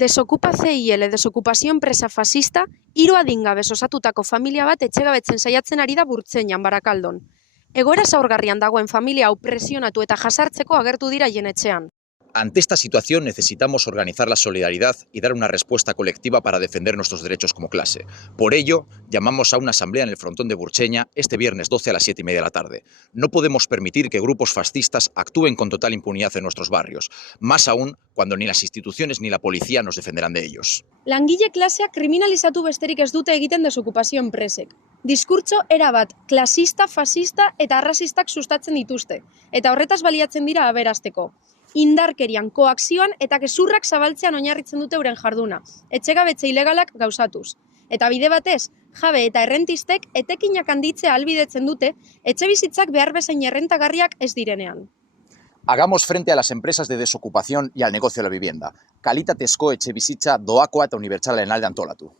Desokupa CIL, desokupazio enpresa fascista, 3 adingabez osatutako familia bat etxegabetzen saiatzen ari da Burtzeinan, Barakaldon. Egoera zaurgarrian dagoen familia hau presionatu eta jasartzeko agertu dira haien etxean. Ante esta situación necesitamos organizar la solidaridad y dar una respuesta colectiva para defender nuestros derechos como clase. Por ello, llamamos a una asamblea en el frontón de Burtseina este viernes 12 a las 7:30 de la tarde. No podemos permitir que grupos fascistas actúen con total impunidad en nuestros barrios, más aún cuando ni las instituciones ni la policía nos defenderán de ellos. Langile klasea kriminalizatu besterik ez dute egiten desokupazio enpresek. Diskurtso erabat klasista, fascista eta arrazistak sustatzen dituzte, eta horretaz baliatzen dira aberasteko. Indarkerian, koakzioan eta gezurrak zabaltzean oinarritzen dute euren jarduna, etxegabetze ilegalak gauzatuz. Eta bide batez, jabe eta errentistek etekinak handitzea ahalbidetzen dute, etxebizitzak behar bezain errentagarriak ez direnean. Hagamos frente a las empresas de desocupación y al negocio de la vivienda. Kalitatezko etxebizitza doakoa eta unibertsala lanalde antolatu.